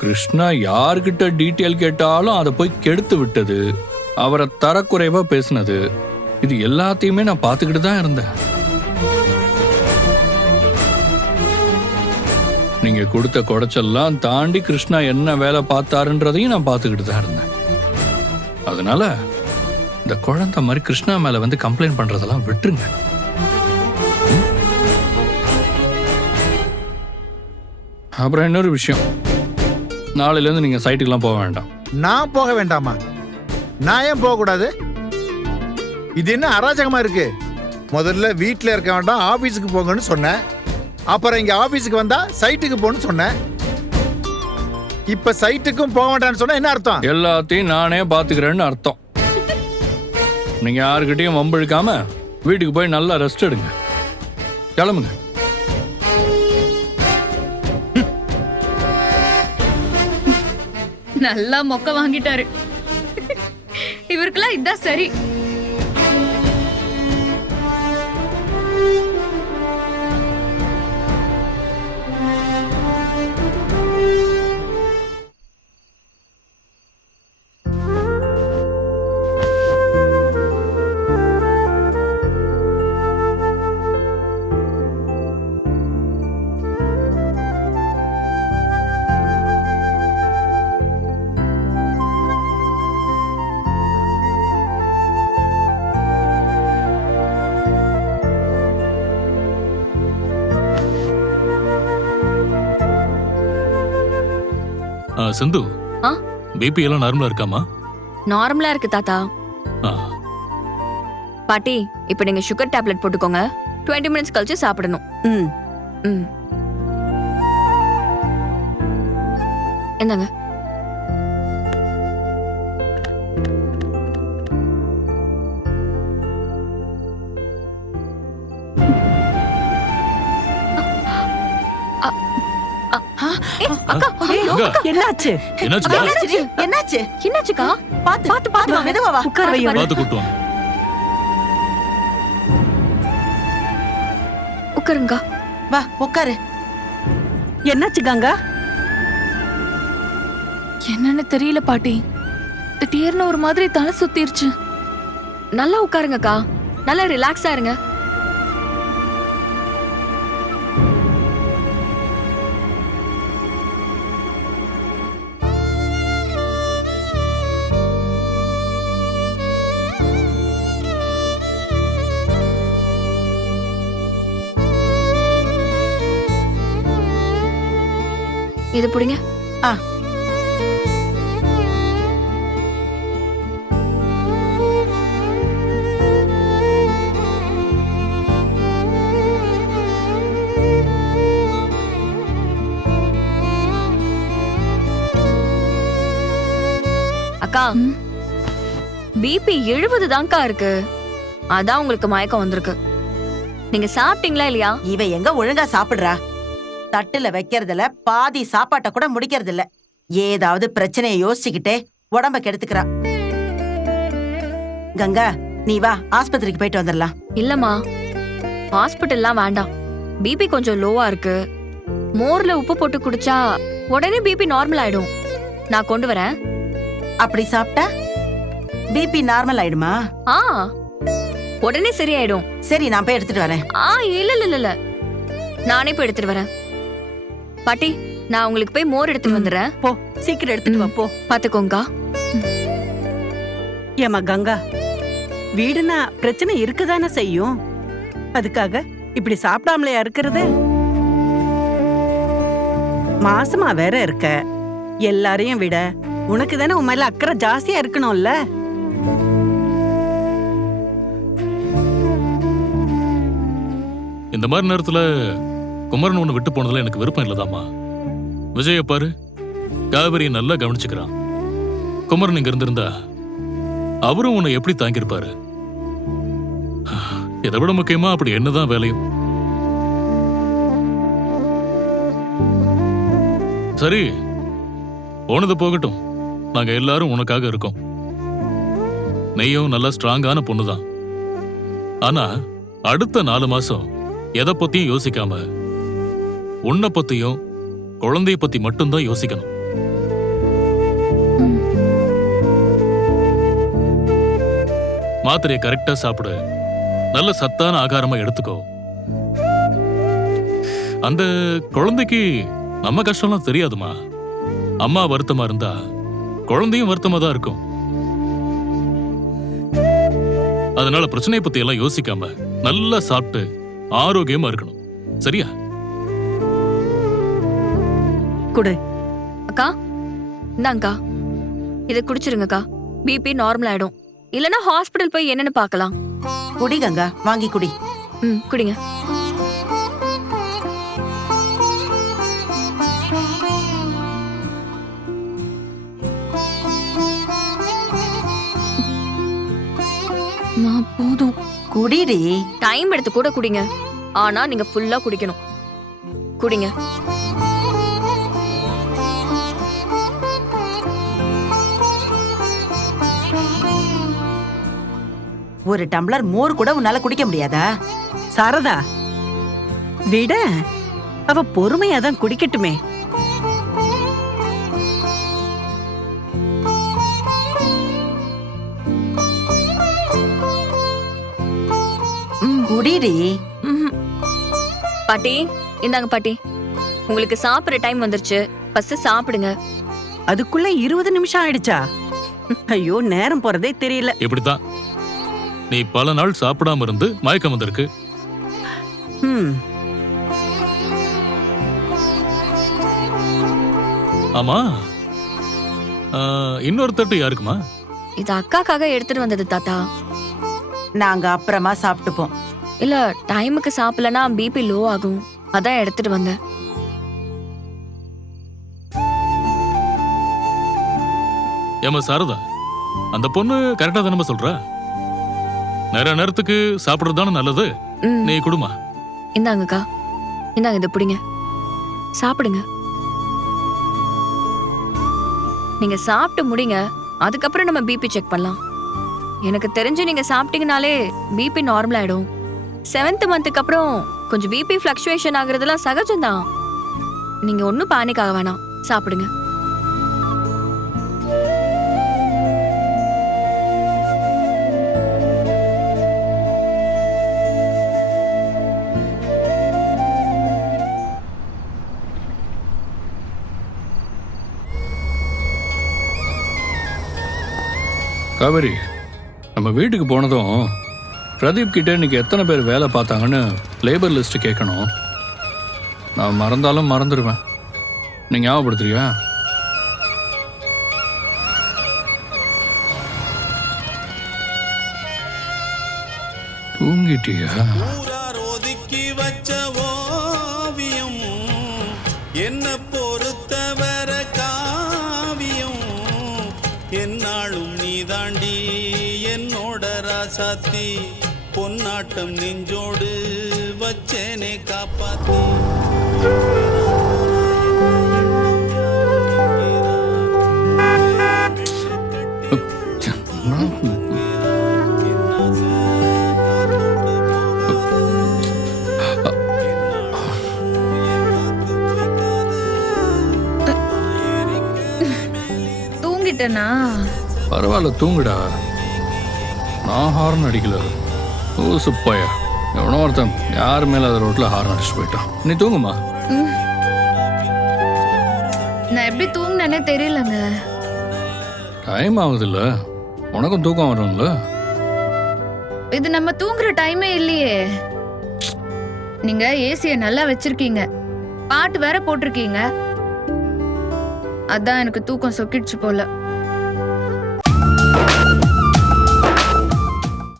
கிருஷ்ணா யார்கிட்ட டீட்டெயில் கேட்டாலும் அதை போய் கெடுத்து விட்டது, அவரை தரக்குறைவா பேசினது, இது எல்லாத்தையுமே நான் பார்த்துக்கிட்டு தான் இருந்தேன். நீங்க கொடுத்த குடைச்செல்லாம் தாண்டி கிருஷ்ணா என்ன வேலை பார்த்தாருன்றதையும் நான் பார்த்துக்கிட்டு தான் இருந்தேன். அதனால இந்த குழந்தை மாதிரி கிருஷ்ணா மேல வந்து கம்ப்ளைண்ட் பண்றதெல்லாம் விட்டுருங்க. அப்புறம் இன்னொரு விஷயம், நாளையில இருந்து நீங்க சைட்டுக்கெல்லாம் போக வேண்டாம். நான் போக வேண்டாமா? நான் ஏன் போக கூடாது? இது என்ன அராஜகமா இருக்கு? முதல்ல வீட்டில் இருக்க வேண்டாம், ஆபீஸுக்கு போங்கன்னு சொன்னேன். அப்புறம் இங்க ஆபீஸுக்கு வந்தா சைட்டுக்கு போன்னு சொன்னேன். இப்ப சைட்டுக்கும் போக வேண்டாம்னு சொன்னா என்ன அர்த்தம்? எல்லாத்தையும் நானே பாத்துக்கிறேன்னு அர்த்தம். நீங்க யாருக்கிட்டையும் வம்பிழுக்காம வீட்டுக்கு போய் நல்லா ரெஸ்ட் எடுங்க. கிளம்புங்க. நல்லா மொக்க வாங்கிட்டாரு. இவருக்கெல்லாம் இதான் சரி. சிந்து, பிபி எல்லாம் நார்மலா இருக்காமா? நார்மலா இருக்கு தாத்தா. பாட்டி, இப்ப நீங்க சுகர் டேப்லெட் போட்டுக்கோங்க. 20 மினிட்ஸ் கழிச்சு சாப்பிடணும். என்னங்க? என்னாச்சு? என்னாச்சு? என்னாச்சுக்கா? பாத்து பாத்து பாத்து மெதுவா வா. உட்கார வை. பாத்து கூட்டு வாங்க. உட்காருங்க. வா உட்காரு. என்னாச்சு கங்கா? என்னன்னு தெரியல பாட்டி. திடீர்னு ஒரு மாதிரி தலை சுத்திருச்சு. நல்லா உட்காருங்கக்கா. நல்லா ரிலாக்ஸா இருங்க. இது புடிங்க. அக்கா, பிபி 70 தான்க்கா இருக்கு. அதான் உங்களுக்கு மயக்கம் வந்திருக்கு. நீங்க சாப்பிட்டீங்களா இல்லையா? இவ எங்க ஒழுங்கா சாப்பிடுறா? தட்டுல வைக்கிறதுல பாதி சாப்பாட்ட கூட முடிக்கிறது இல்ல. ஏதாவது பிரச்சனையை யோசிச்சுக்கிட்டே உடம்ப கெடுத்துக்கிறா. கங்கா, நீ வா, ஆஸ்பத்திரிக்கு போயிட்டு வந்துடலாம். இல்லம்மா, ஹாஸ்பிட்டல்லாம் வேண்டாம். பிபி கொஞ்சம் லோவா இருக்கு. மோர்ல உப்பு போட்டு குடிச்சா உடனே பிபி நார்மல் ஆயிடும். நான் கொண்டு வரேன். அப்படி சாப்பிட்டா பிபி நார்மல் ஆயிடுமா? உடனே சரியாயிடும். சரி, நான் போய் எடுத்துட்டு வரேன். இல்ல இல்ல இல்ல, நானே போய் எடுத்துட்டு வரேன். பாட்டி, நான் உங்களுக்கு போய் மோர் எடுத்துட்டு வந்துடுறேன். போ, சீக்கிரம் எடுத்துட்டு வா. போ, பாத்துக்கோங்க. ஏமா கங்கா, வீடுனா பிரச்சனை இருக்குதானே செய்யும். அதுக்காக இப்படி சாப்பிடாமலையா இருக்கிறது? மாசமா வேற இருக்க. எல்லாரையும் விட உனக்கு தானே உன் மேல அக்கறை ஜாஸ்தியா இருக்கணும்ல. இந்த மாதிரி நேரத்துல குமரன் ஒண்ணு விட்டு போனதுல எனக்கு விருப்பம் இல்லதாமா. விஜய பாரு, காவிரி நல்லா கவனிச்சுக்கிறான். குமரன் இங்க இருந்திருந்தா அவரும் உன்னை எப்படி தாங்கியிருப்பாரு? இதை விட முக்கியமா அப்படி என்னதான் வேலையும். சரி, போனது போகட்டும். நாங்க எல்லாரும் உனக்காக இருக்கோம். நீயும் நல்ல ஸ்ட்ராங்கான பொண்ணுதான். ஆனா அடுத்த 4 மாசம் எதை பத்தியும் யோசிக்காம உன்னை பத்தியும் குழந்தைய பத்தி மட்டும்தான் யோசிக்கணும். மாத்திரையை கரெக்டா சாப்பிடு, நல்ல சத்தான ஆகாரமா எடுத்துக்கோ. அந்த குழந்தைக்கு நம்ம கஷ்டம்லாம் தெரியாதுமா. அம்மா வருத்தமா இருந்தா குழந்தையும் வருத்தமா தான் இருக்கும். அதனால பிரச்சனையை பத்தி எல்லாம் யோசிக்காம நல்லா சாப்பிட்டு ஆரோக்கியமா இருக்கணும். சரியா? குடு. அக்கா இந்தாங்கக்கா, இதை குடிச்சிருங்கக்கா. பிபி நார்மல் ஆயிடும். இல்லனா ஹாஸ்பிடல் போய் என்னன்னு பார்க்கலாம். குடி கங்கா, வாங்கி குடி. குடிங்க. போதும். குடிடி. டைம் எடுத்து கூட குடிங்க. ஆனா நீங்க ஃபுல்லா குடிக்கணும். குடிங்க. ஒரு டம்ளர் மோர் கூட உன்னால குடிக்க முடியாதா? சாரதா, விட, அவ பொறுமையா தான் குடிக்கட்டுமே. குடிடி. பாட்டி இந்தாங்க பாட்டி, உங்களுக்கு சாப்பிடுற டைம் வந்துருச்சு. ஃபர்ஸ்ட் சாப்பிடுங்க. அதுக்குள்ள 20 நிமிஷம் ஆயிடுச்சா? ஐயோ, நேரம் போறதே தெரியல. இப்படித்தான் நீ பல நாள் சாப்பிடாம இருந்து மயக்கம் வந்திருக்கு. ஆமா, இன்னொரு தட்டு யாருக்குமா? இது அக்காக்காக எடுத்துட்டு வந்தது தாத்தா. நாங்க அப்புறமா சாப்பிட்டுப்போம். இல்ல, டைமுக்கு சாப்பிடலனா பிபி லோ ஆகும். அதான் எடுத்துட்டு வந்தேன். ஏமா சாரதா, அந்த பொண்ணு கரெக்டா தானே சொல்ற? நேரத்துக்கு சாப்பிடுறது தானே நல்லது. நீ குடுமா. இந்தாங்கக்கா, இந்தாங்க, இதை பிடிங்க, சாப்பிடுங்க. நீங்க சாப்பிட்டு முடிங்க, அதுக்கப்புறம் நம்ம பிபி செக் பண்ணலாம். எனக்கு தெரிஞ்சு நீங்க சாப்பிட்டீங்கனாலே பிபி நார்மல் ஆயிடும். 7th மந்த்துக்கு அப்புறம் கொஞ்சம் பிபி ஃபிளக்சுவேஷன் ஆகுறதுலாம் சகஜம்தான். நீங்க ஒன்னும் பேனிக் ஆக வேணாம், சாப்பிடுங்க. காவேரி, நம்ம வீட்டுக்கு போனதும் பிரதீப் கிட்ட இன்னைக்கு எத்தனை பேர் வேலை பார்த்தாங்கன்னு லேபர் லிஸ்ட் கேட்கணும். நான் மறந்தாலும் மறந்துடுவேன். நீ ஞாபகப்படுத்துறியா? தூங்கிட்டியா? ஒதுக்கி வச்ச ஓவியம் என்ன பொறுத்தவர காவியம். என்னாலும் நீ தாண்டி என்னோட ராசாத்தி. பொன்னாட்டம் நெஞ்சோடு வச்சேனே காப்பாத்தி. தூங்கிட்டனா? பரவாயில்ல, தூங்குடா. நான் ஹார்ன் அடிக்கல. ஓ சுப்பையா, எவனோ ஒருத்தன் யார் மேல அந்த ரோட்ல ஹார்ன் அடிச்சுட்டு போயிட்டான். நீ தூங்குமா. நான் எப்படி தூங்கினேனே தெரியலங்க. டைம் ஆகுதுல்ல, உனக்கும் தூக்கம் வரும்ல. இது நம்ம தூங்குற டைமே இல்லையே. நீங்க ஏசிய நல்லா வச்சிருக்கீங்க, பாட்டு வேற போட்டிருக்கீங்க. அதான் எனக்கு தூக்கம் சொக்கிடுச்சு போல.